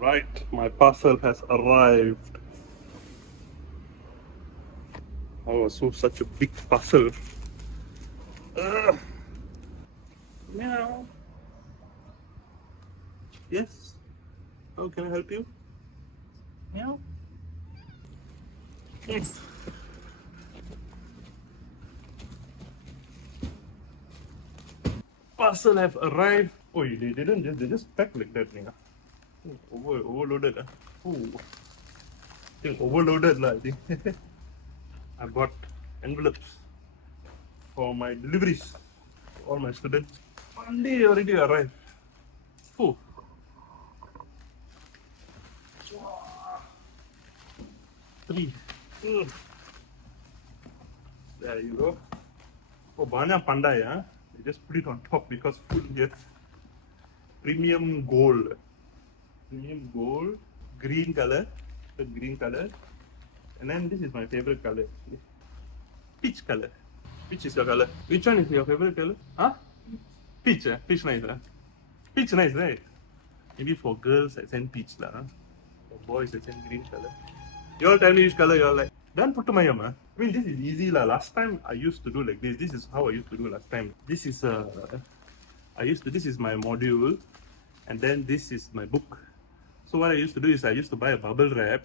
Alright, my parcel has arrived. Oh, so such a big parcel. Ugh. Meow. Yes. How can I help you? Meow. Yes. Parcel have arrived. Oh, they didn't just, they just packed like that. Yeah. Overloaded. Oh, I think overloaded. I think. I bought envelopes for my deliveries. For all my students. Monday already arrived. Oh. Three. Ugh. There you go. Oh, banyak pandai, huh? They just put it on top because full here. Premium gold. Premium gold. Green color. The green color. And then this is my favorite color. Peach color. Which is your color? Which one is your favorite color? Huh? Peach, eh? Peach nice, huh? Peach nice, right? Maybe for girls, I send peach lah. Huh? For boys, I send green color. You all tell me which color you all like. Then put to my I mean, this is easy lah. Last time I used to do like this. This is how I used to do last time. This is this is my module, and then this is my book. So what I used to do is I used to buy a bubble wrap,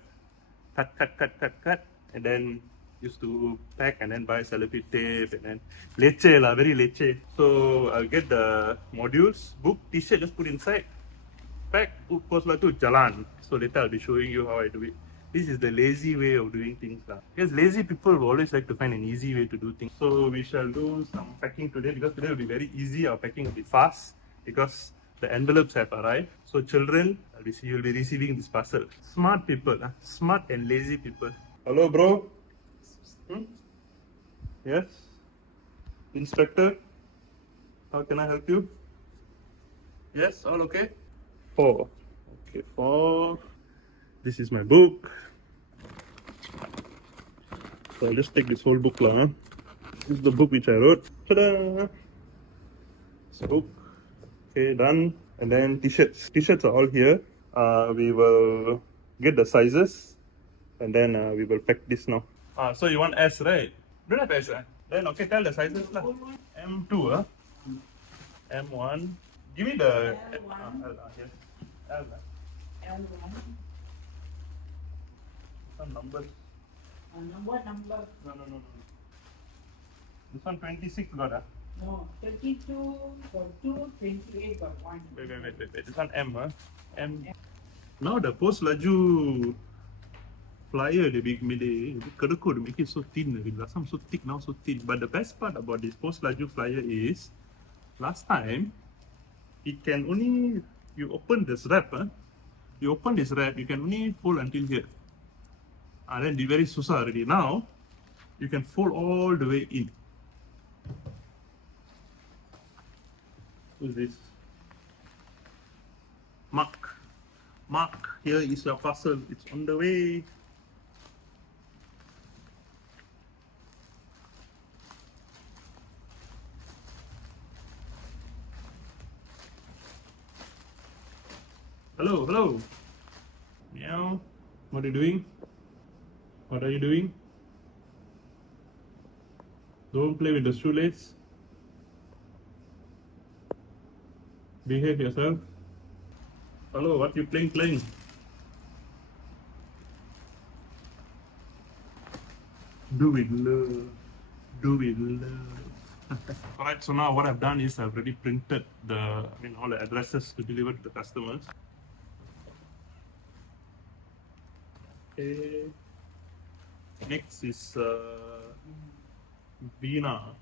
cut, and then used to pack and then buy cellophane tape and then leche lah, very leche. So I'll get the modules, book, t-shirt, just put inside, pack, put Poslaju, jalan. So later I'll be showing you how I do it. This is the lazy way of doing things lah. Because lazy people will always like to find an easy way to do things. So we shall do some packing today because today will be very easy. Our packing will be fast because the envelopes have arrived. So children, you'll be receiving this parcel. Smart people, smart and lazy people. Hello, bro. Hmm? Yes. Inspector, how can I help you? Yes, all okay? 4. Okay, 4. This is my book. So I'll just take this whole book lah. This is the book which I wrote. Ta-da! It's a book. Okay, done. And then t-shirts. T-shirts are all here. We will get the sizes and then we will pack this now. So you want S, right? Don't have S, Then okay, tell the sizes lah. M2, M1. Give me the L, yes. L, L1. Some numbers. What number? No. This one 26 got No, 32, 42, 28 got 1. Wait. This one M, M. Now the Poslaju flyer they make it so thin. Last time so thick, now so thin. But the best part about this Poslaju flyer is, last time it can only you open this wrap, you open this wrap, you can only fold until here. And then the very susah already. Now you can fold all the way in. Who's this? Mark, here is your parcel. It's on the way. Hello. Meow. What are you doing? What are you doing? Don't play with the shoelace. Behave yourself. Hello, what you playing? Do it love. Alright, so now what I've done is I've already printed all the addresses to deliver to the customers. Okay. Next is Veena.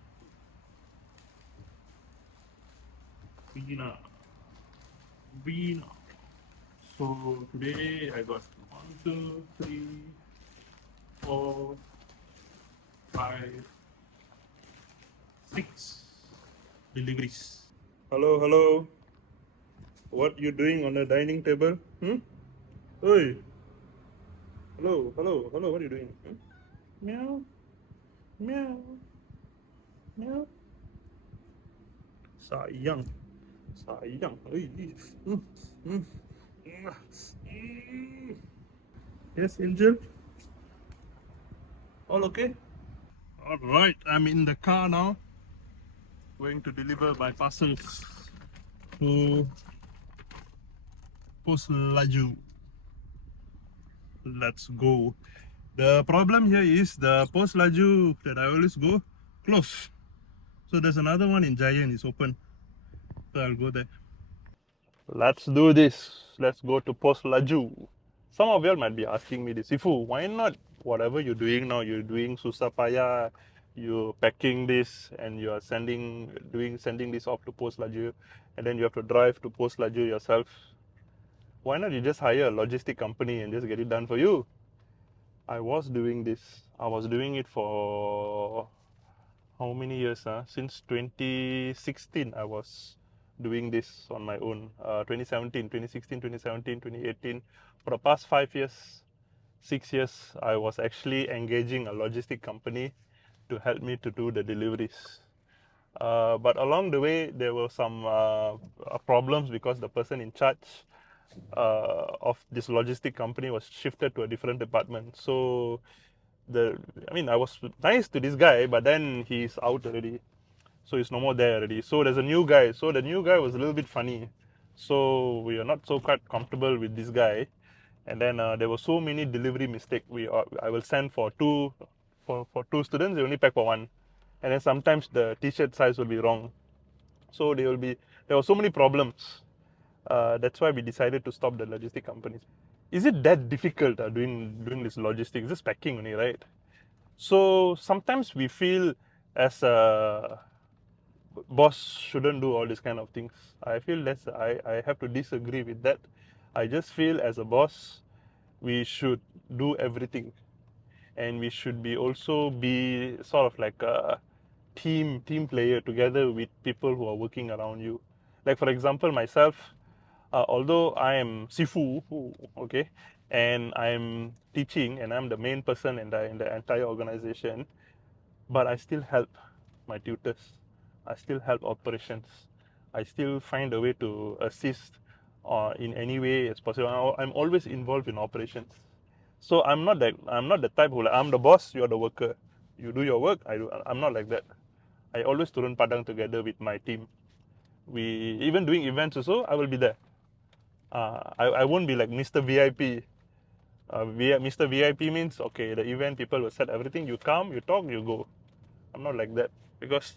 So today I got 1, 2, 3, 4, 5, 6 deliveries. Hello. What you doing on the dining table? Hey. Hello. What are you doing? Meow. Sayang. Yes, Angel. All okay? All right, I'm in the car now, going to deliver my parcels to Poslaju. Let's go. The problem here is the Poslaju that I always go close. So there's another one in Giant, it's open. So I'll go there. Let's do this. Let's go to Poslaju. Some of you might be asking me this, Sifu, why not whatever you're doing now, you're doing susapaya, you're packing this and you're sending this off to Poslaju, and then you have to drive to Poslaju yourself. Why not you just hire a logistic company and just get it done for you? I was doing this. I was doing it for how many years? Since 2016, I was doing this on my own. 2017, 2016, 2017, 2018. For the past 5 years, 6 years, I was actually engaging a logistic company to help me to do the deliveries. But along the way, there were some problems because the person in charge of this logistic company was shifted to a different department. So I was nice to this guy, but then he's out already. So he's no more there already. So there's a new guy. So the new guy was a little bit funny. So we are not so quite comfortable with this guy. And then there were so many delivery mistakes. I will send for two students. They only pack for one. And then sometimes the t-shirt size will be wrong. So there were so many problems. That's why we decided to stop the logistic companies. Is it that difficult doing this logistics? Just packing only, right? So sometimes we feel as a boss shouldn't do all these kind of things. I feel I have to disagree with that. I just feel as a boss, we should do everything, and we should be also be sort of like a team player together with people who are working around you. Like for example, myself, although I am Sifu, okay, and I'm teaching and I'm the main person in the entire organization, but I still help my tutors. I still help operations. I still find a way to assist in any way as possible. I'm always involved in operations. So I'm not the type who like, I'm the boss, you're the worker. You do your work, I'm not like that. I always turun padang together with my team. We even doing events also, I will be there. I won't be like Mr. VIP. Mr. VIP means okay, the event people will set everything. You come, you talk, you go. I'm not like that because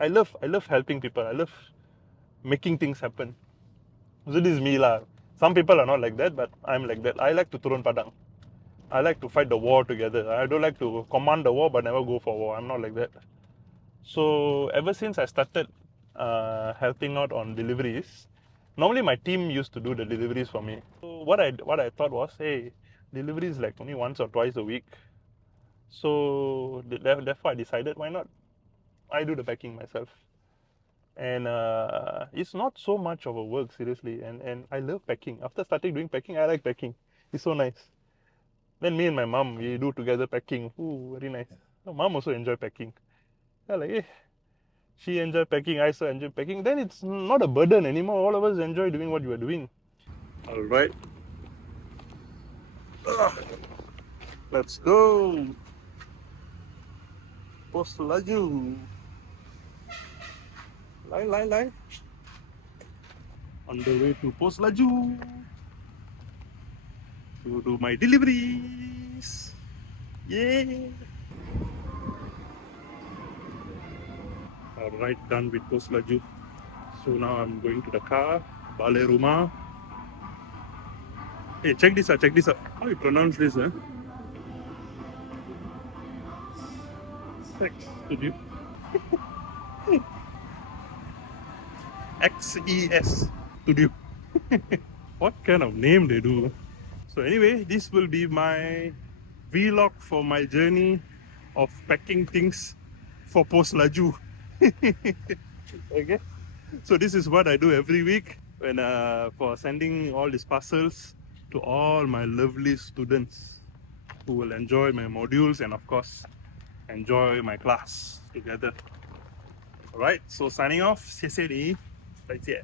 I love helping people. I love making things happen. So this is me lah. Some people are not like that, but I'm like that. I like to turun padang. I like to fight the war together. I don't like to command the war but never go for war. I'm not like that. So ever since I started helping out on deliveries, normally my team used to do the deliveries for me. So what I thought was, hey, deliveries like only once or twice a week. So therefore I decided, why not? I do the packing myself. And it's not so much of a work, seriously, and I love packing. After starting doing packing, I like packing. It's so nice. Then me and my mom, we do together packing. Ooh, very nice. My mom also enjoy packing. I like, she enjoy packing, I also enjoy packing. Then it's not a burden anymore. All of us enjoy doing what you are doing. All right, let's go. Poslaju. Line. On the way to Poslaju to do my deliveries. Yeah. All right, done with Poslaju. So now I'm going to the car, Bale Rumah. Hey, check this out. How you pronounce this, huh? Sex studio. XES studio. What kind of name they do? So anyway, this will be my vlog for my journey of packing things for Poslaju. Okay. So this is what I do every week when for sending all these parcels to all my lovely students who will enjoy my modules and of course enjoy my class together. Alright, so signing off, 谢谢你，再见。